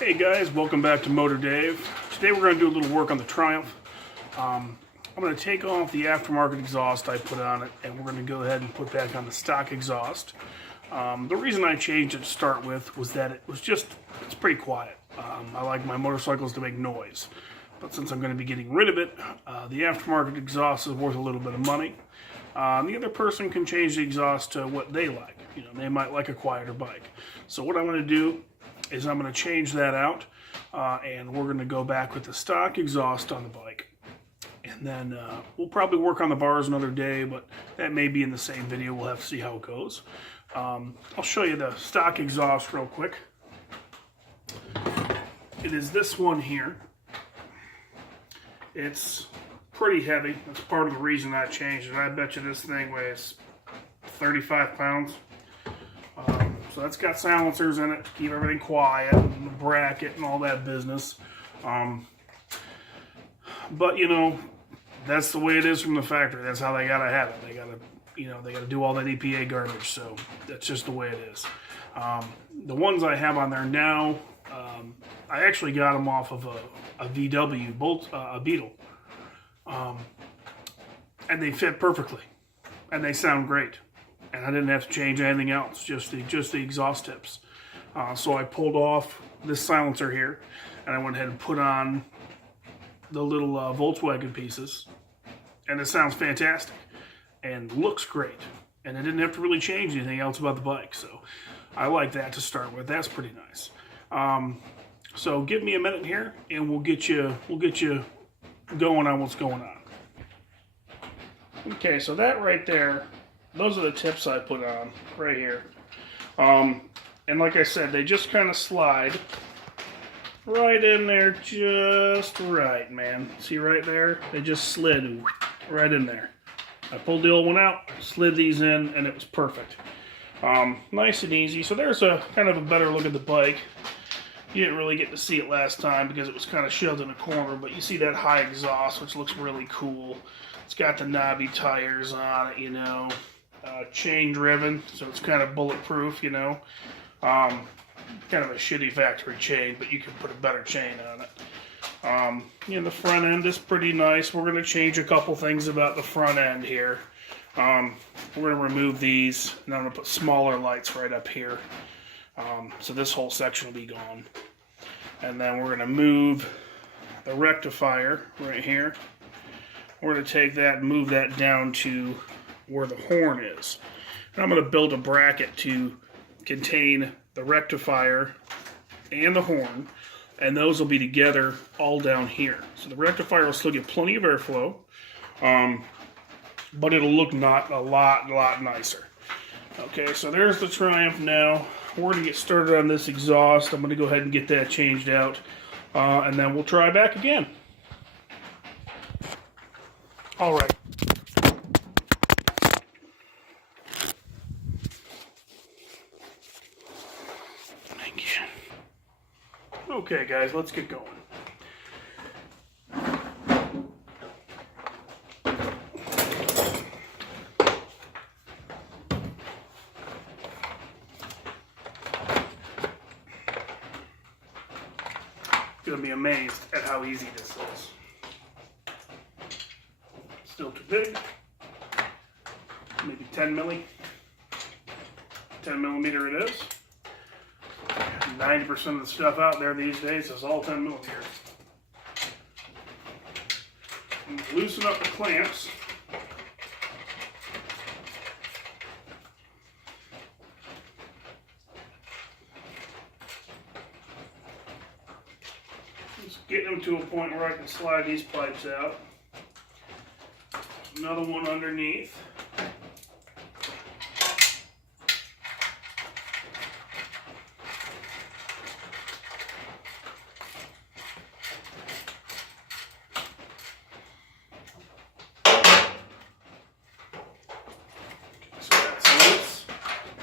Hey guys, welcome back to Motor Dave. Today we're going to do a little work on the Triumph. I'm going to take off the aftermarket exhaust I put on it, and we're going to go ahead and put back on the stock exhaust. The reason I changed it to start with was that it's pretty quiet. I like my motorcycles to make noise, but since I'm going to be getting rid of it, the aftermarket exhaust is worth a little bit of money. The other person can change the exhaust to what they like. You know, they might like a quieter bike. So what I'm going to do is I'm going to change that out, and we're going to go back with the stock exhaust on the bike. And then we'll probably work on the bars another day, but that may be in the same video. We'll have to see how it goes. I'll show you the stock exhaust real quick. It is this one here. It's pretty heavy. That's part of the reason I changed it. I bet you this thing weighs 35 pounds. So that's got silencers in it to keep everything quiet, and the bracket and all that business. But you know, that's the way it is from the factory. That's how they gotta have it. They gotta do all that EPA garbage. So that's just the way it is. The ones I have on there now, I actually got them off of a VW a Beetle, and they fit perfectly, and they sound great. And I didn't have to change anything else, just the exhaust tips. So I pulled off this silencer here, and I went ahead and put on the little Volkswagen pieces, and it sounds fantastic and looks great. And I didn't have to really change anything else about the bike, so I like that to start with. That's pretty nice. So give me a minute here, and we'll get you going on what's going on. Okay, so that right there. Those are the tips I put on right here. And like I said, they just kind of slide right in there just right, man. See right there? They just slid right in there. I pulled the old one out, slid these in, and it was perfect. Nice and easy. So there's a kind of a better look at the bike. You didn't really get to see it last time because it was kind of shoved in a corner, but you see that high exhaust, which looks really cool. It's got the knobby tires on it, you know. Chain driven, so it's kind of bulletproof, you know. Kind of a shitty factory chain, but you can put a better chain on it. The front end is pretty nice. We're going to change a couple things about the front end here. We're going to remove these, and I'm going to put smaller lights right up here. So this whole section will be gone. And then we're going to move the rectifier right here. We're going to take that and move that down to where the horn is. And I'm going to build a bracket to contain the rectifier and the horn, and those will be together all down here. So the rectifier will still get plenty of airflow, but it'll look a lot nicer. Okay, so there's the Triumph now. We're going to get started on this exhaust. I'm going to go ahead and get that changed out, and then we'll try back again. All right. Okay guys, let's get going. You're gonna be amazed at how easy this is. Still too big. Maybe 10 millimeter it is. 90% of the stuff out there these days is all 10 millimeter. Loosen up the clamps. Just get them to a point where I can slide these pipes out. Another one underneath.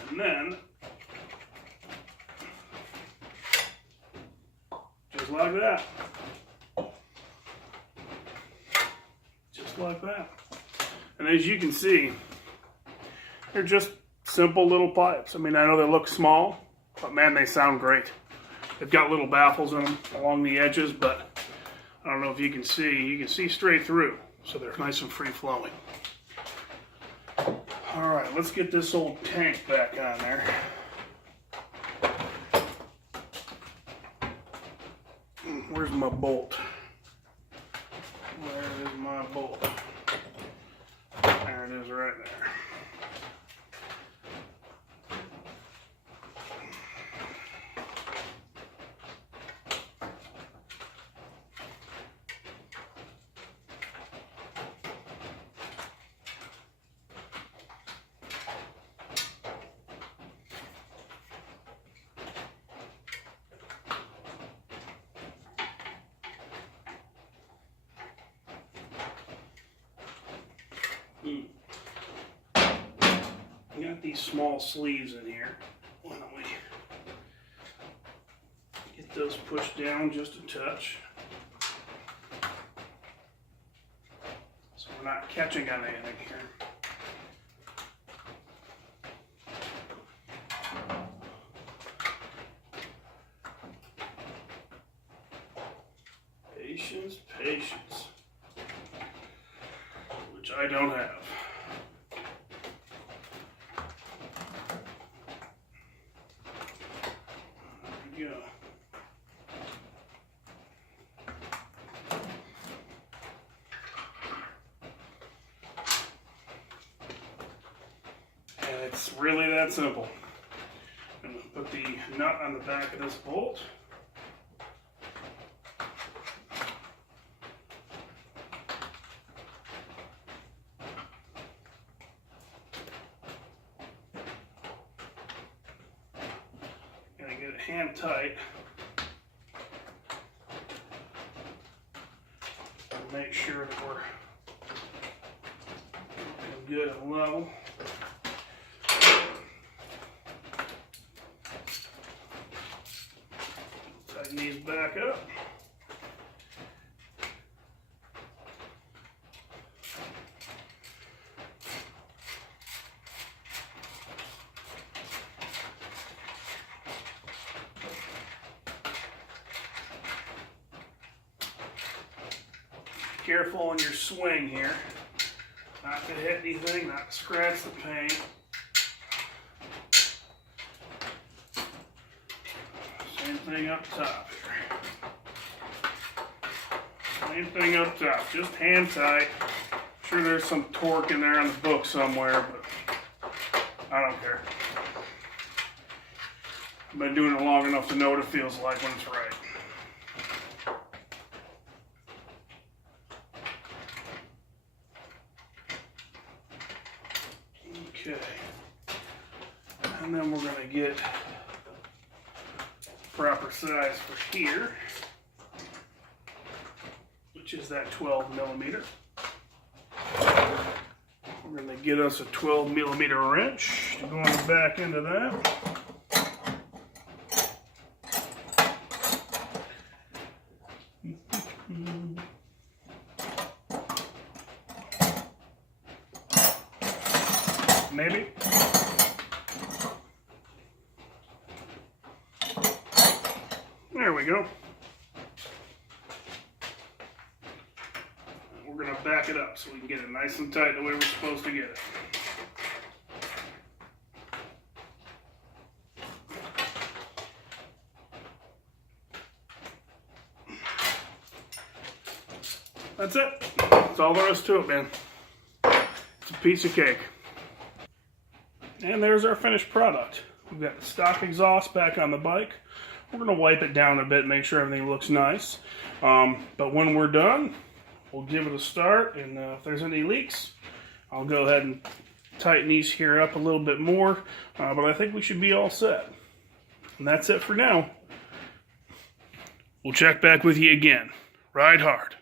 And then, just like that. Just like that. And as you can see, they're just simple little pipes. I mean, I know they look small, but man, they sound great. They've got little baffles in them along the edges, but I don't know if you can see straight through, so they're nice and free flowing. All right, let's get this old tank back on there. Where's my bolt? Where is my bolt? There it is right there. Got these small sleeves in here. Why don't we get those pushed down just a touch so we're not catching on anything here. Patience, patience, which I don't have. It's really that simple. I'm going to put the nut on the back of this bolt. Gotta get it hand tight. And make sure that we're good and level. Tighten these back up. Careful in your swing here. Not to hit anything, not to scratch the paint. Same thing up top here. Same thing up top, just hand tight. I'm sure there's some torque in there on the book somewhere, but I don't care. I've been doing it long enough to know what it feels like when it's right. Okay, and then we're going to get proper size for here, which is that 12 millimeter. We're going to get us a 12 millimeter wrench to go on the back end of that. Maybe. There we go. We're going to back it up so we can get it nice and tight the way we're supposed to get it. That's it. That's all there is to it, man. It's a piece of cake. And there's our finished product. We've got the stock exhaust back on the bike. We're going to wipe it down a bit, make sure everything looks nice. But when we're done, we'll give it a start, and if there's any leaks, I'll go ahead and tighten these here up a little bit more. But I think we should be all set. And that's it for now. We'll check back with you again. Ride hard.